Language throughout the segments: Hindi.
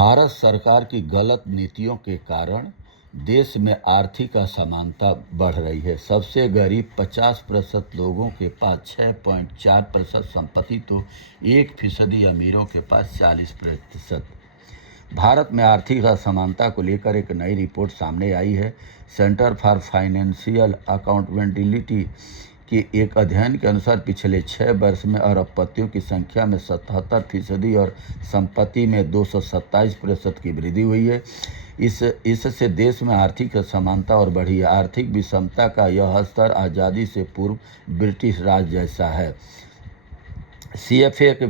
भारत सरकार की गलत नीतियों के कारण देश में आर्थिक असमानता बढ़ रही है। सबसे गरीब 50% लोगों के पास 6.4% संपत्ति तो 1% अमीरों के पास 40%। भारत में आर्थिक असमानता को लेकर एक नई रिपोर्ट सामने आई है। सेंटर फॉर फाइनेंशियल अकाउंटेबिलिटी के एक अध्ययन के अनुसार पिछले 6 वर्ष में अरबपतियों की संख्या में 77% और संपत्ति में 227% की वृद्धि हुई है। इससे देश में आर्थिक असमानता और बढ़ी है। आर्थिक विषमता का यह स्तर आज़ादी से पूर्व ब्रिटिश राज जैसा है। CFA के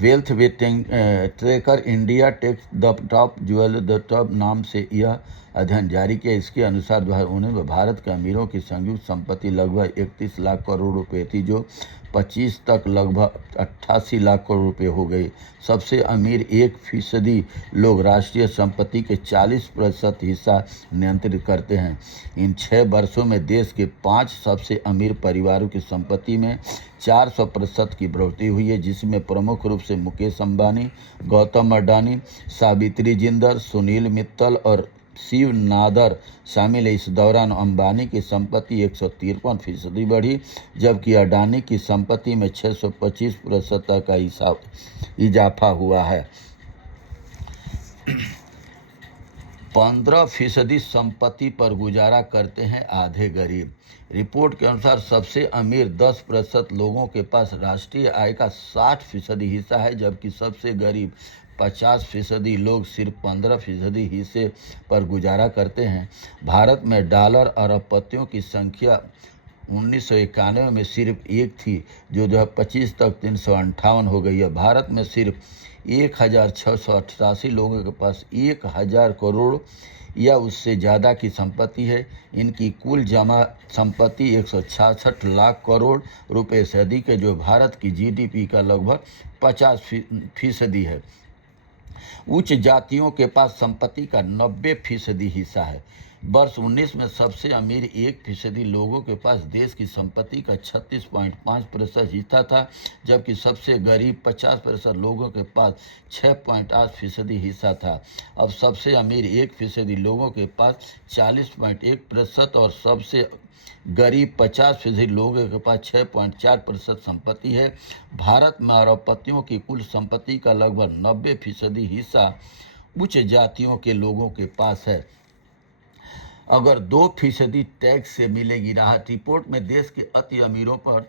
wealth weighting tracker India takes the top नाम से यह अध्ययन जारी किया। इसके अनुसार 2019 में भारत के अमीरों की संयुक्त संपत्ति लगभग 31 लाख करोड़ रुपए थी, जो 25 तक लगभग 88 लाख करोड़ रुपए हो गई। सबसे अमीर 1% लोग राष्ट्रीय संपत्ति के 40% हिस्सा नियंत्रित करते हैं। इन 6 वर्षों में देश के 5 सबसे अमीर परिवारों की संपत्ति में 400% की बढ़ोतरी हुई है, जिसमें प्रमुख रूप से मुकेश अंबानी, गौतम अडानी, सावित्री जिंदल, सुनील मित्तल और शिव नादर शामिल है। इस दौरान अंबानी की संपत्ति 153% बढ़ी, जबकि अडानी की संपत्ति में 625% तक का इजाफा हुआ है। 15% संपत्ति पर गुजारा करते हैं आधे गरीब। रिपोर्ट के अनुसार सबसे अमीर 10% लोगों के पास राष्ट्रीय आय का 60% हिस्सा है, जबकि सबसे गरीब 50% लोग सिर्फ 15% हिस्से पर गुजारा करते हैं। भारत में डॉलर अरबपतियों की संख्या 1991 में सिर्फ एक थी, जो 2025 तक 358 हो गई है। भारत में सिर्फ 1688 लोगों के पास 1000 करोड़ या उससे ज़्यादा की संपत्ति है। इनकी कुल जमा संपत्ति 166 लाख करोड़ रुपए से अधिक है, जो भारत की GDP का लगभग 50% है। उच्च जातियों के पास संपत्ति का 90% हिस्सा है। वर्ष 19 में सबसे अमीर 1% लोगों के पास देश की संपत्ति का 36.5% हिस्सा था, जबकि सबसे गरीब 50% लोगों के पास 6.8% हिस्सा था। अब सबसे अमीर 1% लोगों के पास 40.1% और सबसे गरीब 50% लोगों के पास 6.4% संपत्ति है। भारत में अरबपतियों की कुल संपत्ति का लगभग 90% हिस्सा उच्च जातियों के लोगों के पास है। अगर 2% टैक्स से मिलेगी राहत। रिपोर्ट में देश के अति अमीरों पर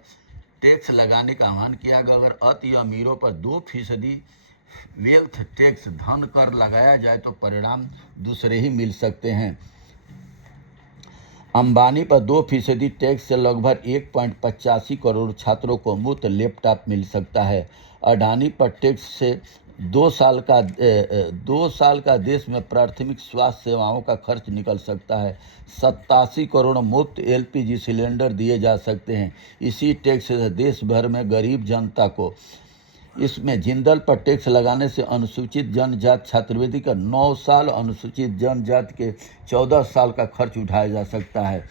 टैक्स लगाने का आह्वान किया गया। अगर अति अमीरों पर 2% वेल्थ टैक्स धन कर लगाया जाए तो परिणाम दूसरे ही मिल सकते हैं। अंबानी पर 2% टैक्स से लगभग 1.85 करोड़ छात्रों को मुफ्त लैपटॉप मिल सकता है। अडानी पर टैक्स से 2 साल का देश में प्राथमिक स्वास्थ्य सेवाओं का खर्च निकल सकता है। 87 करोड़ मुफ्त LPG सिलेंडर दिए जा सकते हैं। इसी टैक्स से देश भर में गरीब जनता को इसमें जिंदल पर टैक्स लगाने से अनुसूचित जनजाति छात्रवृत्ति का 9 साल, अनुसूचित जनजाति के 14 साल का खर्च उठाया जा सकता है।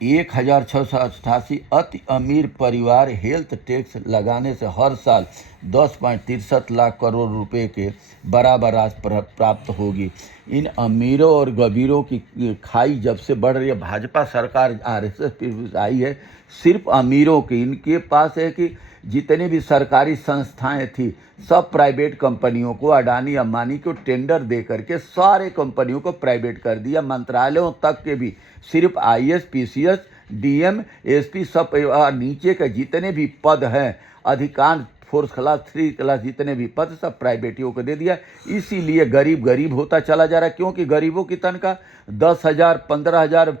1688 अति अमीर परिवार हेल्थ टैक्स लगाने से हर साल 10.63 लाख करोड़ रुपए के बराबर राशि प्राप्त होगी। इन अमीरों और गरीबों की खाई जब से बढ़ रही है, भाजपा सरकार RSS आई है, सिर्फ अमीरों की इनके पास है कि जितने भी सरकारी संस्थाएं थी सब प्राइवेट कंपनियों को, अडानी अंबानी को टेंडर दे करके सारे कंपनियों को प्राइवेट कर दिया। मंत्रालयों तक के भी सिर्फ IAS, PCS, DM, SP सब नीचे के जितने भी पद हैं, अधिकांश 4 क्लास 3 क्लास जितने भी पद सब प्राइवेटियों को दे दिया। इसीलिए गरीब गरीब होता चला जा रहा है, क्योंकि गरीबों की तनख्वाह 10,000, 15,000,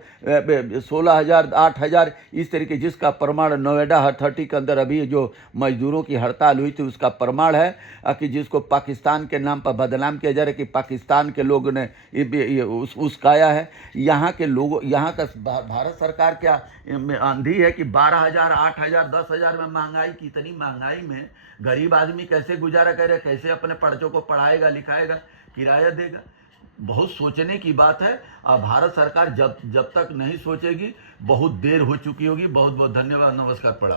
16,000, 8,000 इस तरीके, जिसका प्रमाण नोएडा अथॉरिटी के अंदर अभी जो मजदूरों की हड़ताल हुई थी उसका प्रमाण है कि जिसको पाकिस्तान के नाम पर बदनाम किया जा रहा है कि पाकिस्तान के लोगों ने उसकाया है। यहाँ के लोगों, यहाँ का भारत सरकार क्या अंधी है कि 12,000, 8,000, 10,000 में महंगाई, कितनी महंगाई में गरीब आदमी कैसे गुजारा करे, कैसे अपने बच्चों को पढ़ाएगा, लिखाएगा, किराया देगा। बहुत सोचने की बात है। और भारत सरकार जब तक नहीं सोचेगी बहुत देर हो चुकी होगी। बहुत बहुत धन्यवाद। नमस्कार। पढ़ा।